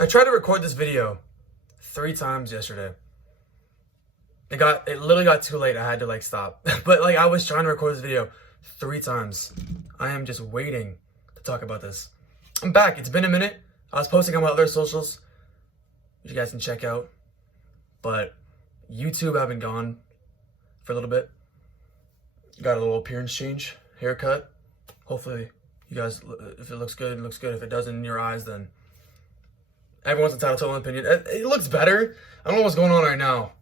I tried to record this video 3 times yesterday. It literally got too late. I had to like stop. But like I was trying to record this video 3 times. I am just waiting to talk about this. I'm back. It's been a minute. I was posting on my other socials, which you guys can check out. But YouTube, I've been gone for a little bit. Got a little appearance change, haircut. Hopefully you guys, if it looks good, it looks good. If it doesn't in your eyes, then everyone's entitled to their own opinion. It looks better. I don't know what's going on right now.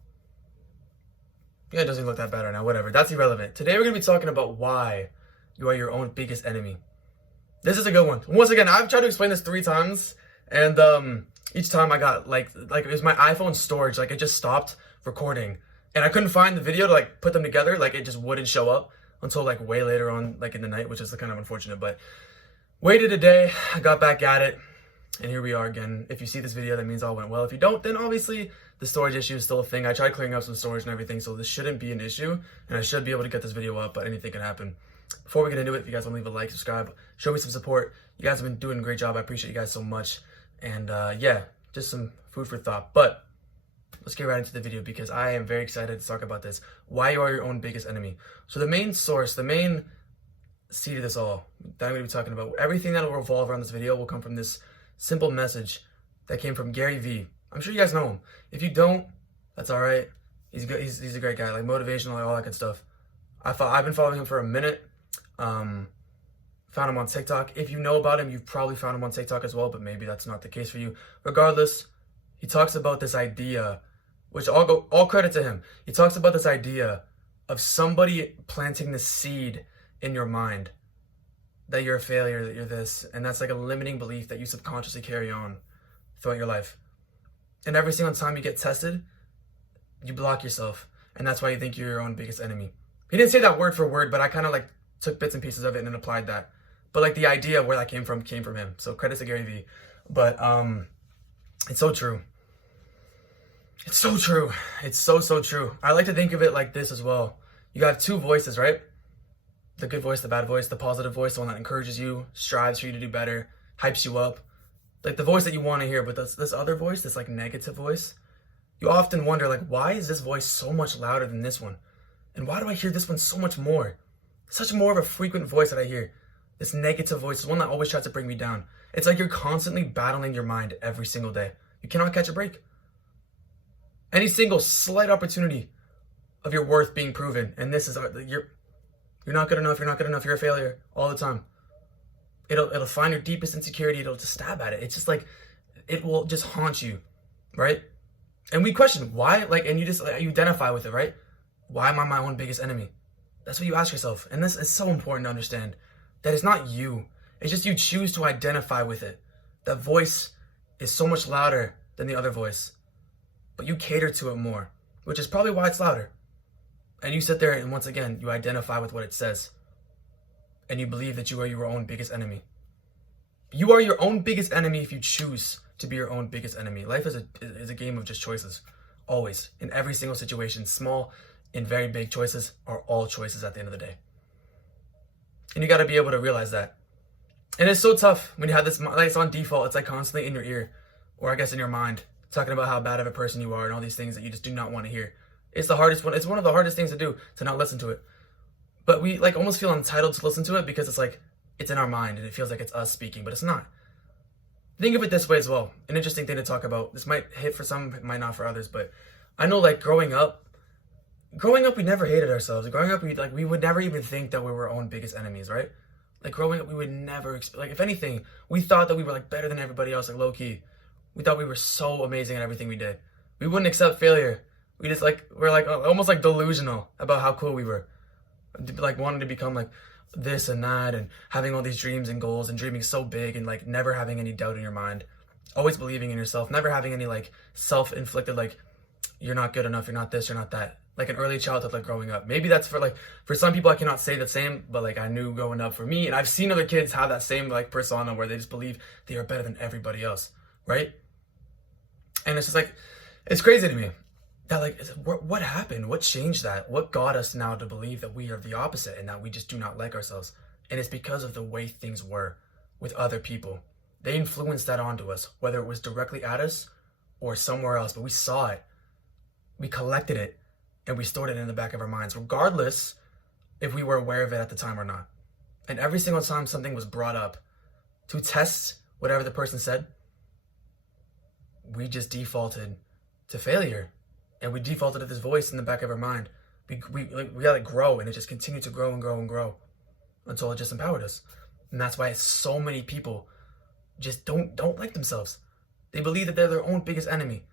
Yeah, it doesn't look that bad right now. Whatever. That's irrelevant. Today we're going to be talking about why you are your own biggest enemy. This is a good one. Once again, I've tried to explain this 3 times, and each time I got like it was my iPhone storage. Like it just stopped recording, and I couldn't find the video to like put them together. Like it just wouldn't show up until like way later on, like in the night, which is kind of unfortunate. But waited a day. I got back at it. And here we are again. If you see this video, that means all went well. If you don't, then obviously the storage issue is still a thing. I tried clearing up some storage and everything, so this shouldn't be an issue. And I should be able to get this video up, but anything can happen. Before we get into it, if you guys want to leave a like, subscribe, show me some support. You guys have been doing a great job. I appreciate you guys so much. And yeah, just some food for thought. But let's get right into the video because I am very excited to talk about this. Why you are your own biggest enemy. So the main source, the main seed of this all that I'm going to be talking about, everything that will revolve around this video will come from this simple message that came from Gary Vee. I'm sure you guys know him. If you don't, that's all right. He's good. He's a great guy, like motivational, like all that good stuff. I've been following him for a minute. Found him on TikTok. If you know about him, you've probably found him on TikTok as well, but maybe that's not the case for you. Regardless, he talks about this idea, which all credit to him. He talks about this idea of somebody planting the seed in your mind that you're a failure, that you're this, and that's like a limiting belief that you subconsciously carry on throughout your life. And every single time you get tested, you block yourself, and that's why you think you're your own biggest enemy. He didn't say that word for word, but I kind of like took bits and pieces of it and applied that. But like the idea of where that came from him. So credit to Gary Vee. But it's so true. It's so true. It's so true. I like to think of it like this as well. You have 2 voices, right? The good voice, the bad voice, the positive voice, the one that encourages you, strives for you to do better, hypes you up. Like the voice that you want to hear, but this other voice, this like negative voice, you often wonder like, why is this voice so much louder than this one? And why do I hear this one so much more? Such more of a frequent voice that I hear. This negative voice is one that always tries to bring me down. It's like you're constantly battling your mind every single day. You cannot catch a break. Any single slight opportunity of your worth being proven, and this is you're not good enough, you're a failure all the time. It'll find your deepest insecurity, it'll just stab at it. It's just like, it will just haunt you, right? And we question why, like, and you just, like, you identify with it, right? Why am I my own biggest enemy? That's what you ask yourself. And this is so important to understand, that it's not you. It's just you choose to identify with it. That voice is so much louder than the other voice, but you cater to it more, which is probably why it's louder. And you sit there and once again, you identify with what it says. And you believe that you are your own biggest enemy. You are your own biggest enemy if you choose to be your own biggest enemy. Life is a game of just choices. Always. In every single situation. Small and very big choices are all choices at the end of the day. And you got to be able to realize that. And it's so tough when you have this, like it's on default. It's like constantly in your ear. Or I guess in your mind. Talking about how bad of a person you are and all these things that you just do not want to hear. It's the hardest one. It's one of the hardest things to do, to not listen to it. But we like almost feel entitled to listen to it because it's like, it's in our mind and it feels like it's us speaking, but it's not. Think of it this way as well. An interesting thing to talk about. This might hit for some, it might not for others, but I know like growing up, we never hated ourselves. Growing up, we would never even think that we were our own biggest enemies, right? Like growing up, we would never, like if anything, we thought that we were like better than everybody else, like low key. We thought we were so amazing at everything we did. We wouldn't accept failure. We're like almost like delusional about how cool we were. Like wanting to become like this and that and having all these dreams and goals and dreaming so big and like never having any doubt in your mind. Always believing in yourself, never having any like self-inflicted like you're not good enough, you're not this, you're not that. Like an early childhood, like growing up. Maybe that's for some people I cannot say the same, but like I knew growing up for me, and I've seen other kids have that same like persona where they just believe they are better than everybody else, right? And it's just like, it's crazy to me. That like, what happened? What changed that? What got us now to believe that we are the opposite and that we just do not like ourselves? And it's because of the way things were with other people. they influenced that onto us, whether it was directly at us or somewhere else, but we saw it, we collected it, and we stored it in the back of our minds, regardless if we were aware of it at the time or not. And every single time something was brought up to test whatever the person said, we just defaulted to failure. And we defaulted to this voice in the back of our mind. We let it grow, and it just continued to grow and grow and grow until it just empowered us. And that's why so many people just don't like themselves. They believe that they're their own biggest enemy.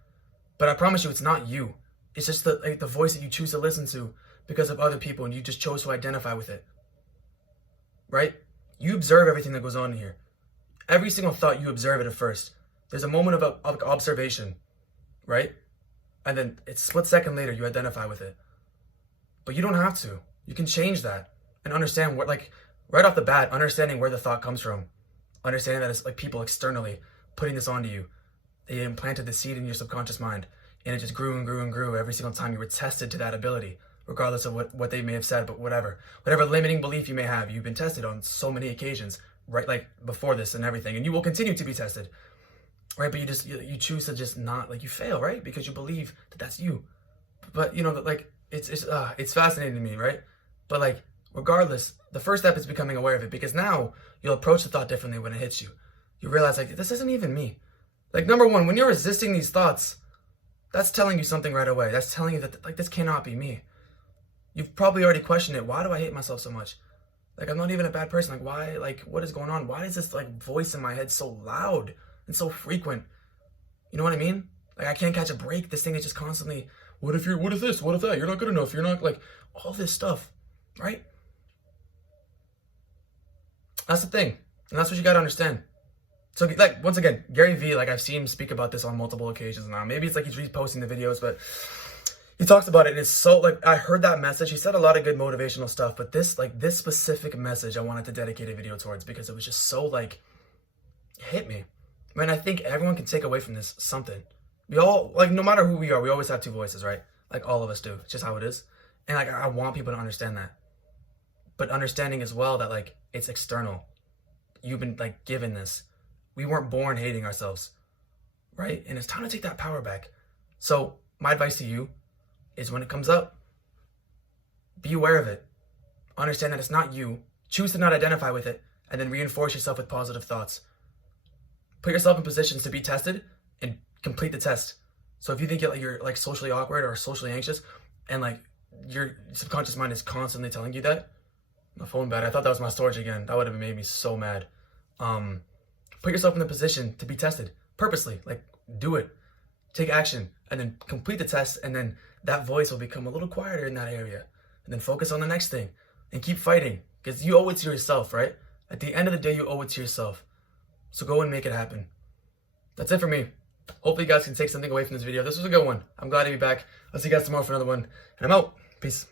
But I promise you, it's not you. It's just the voice that you choose to listen to because of other people, and you just chose to identify with it. Right? You observe everything that goes on in here. Every single thought, you observe it at first. There's a moment of observation, right? And then it's a split second later, you identify with it. But you don't have to. You can change that and understand what, like, right off the bat, understanding where the thought comes from. Understanding that it's like people externally putting this onto you. They implanted the seed in your subconscious mind, and it just grew and grew and grew every single time you were tested to that ability, regardless of what they may have said, but whatever limiting belief you may have, you've been tested on so many occasions, right? Like before this and everything, and you will continue to be tested, right? But you choose to just not, like, you fail, right? Because you believe that that's you. But you know that, like, it's fascinating to me, right? But like, regardless, the first step is becoming aware of it, because now you'll approach the thought differently when it hits you. You realize, like, this isn't even me. Like, number one, when you're resisting these thoughts, that's telling you something right away. That's telling you that, like, this cannot be me. You've probably already questioned it. Why do I hate myself so much? Like, I'm not even a bad person. Like, why? Like, what is going on? Why is this, like, voice in my head so loud and so frequent? You know what I mean? Like, I can't catch a break. This thing is just constantly, what if this? What if that? You're not good enough. You're not, like, all this stuff, right? That's the thing. And that's what you got to understand. So, like, once again, Gary Vee, like, I've seen him speak about this on multiple occasions now. Maybe it's like he's reposting the videos, but he talks about it, and it's so, like, I heard that message. He said a lot of good motivational stuff, but this specific message I wanted to dedicate a video towards because it was just so, like, it hit me. Man, I think everyone can take away from this something. We all, like, no matter who we are, we always have two voices, right? Like, all of us do. It's just how it is. And, like, I want people to understand that. But understanding as well that, like, it's external. You've been, like, given this. We weren't born hating ourselves, right? And it's time to take that power back. So my advice to you is, when it comes up, be aware of it. Understand that it's not you. Choose to not identify with it, and then reinforce yourself with positive thoughts. Put yourself in positions to be tested and complete the test. So if you think you're like socially awkward or socially anxious, and like your subconscious mind is constantly telling you that, my phone bad. I thought that was my storage again. That would have made me so mad. Put yourself in the position to be tested purposely. Like, do it, take action, and then complete the test. And then that voice will become a little quieter in that area. And then focus on the next thing and keep fighting, because you owe it to yourself, right? At the end of the day, you owe it to yourself. So go and make it happen. That's it for me. Hopefully you guys can take something away from this video. This was a good one. I'm glad to be back. I'll see you guys tomorrow for another one. And I'm out. Peace.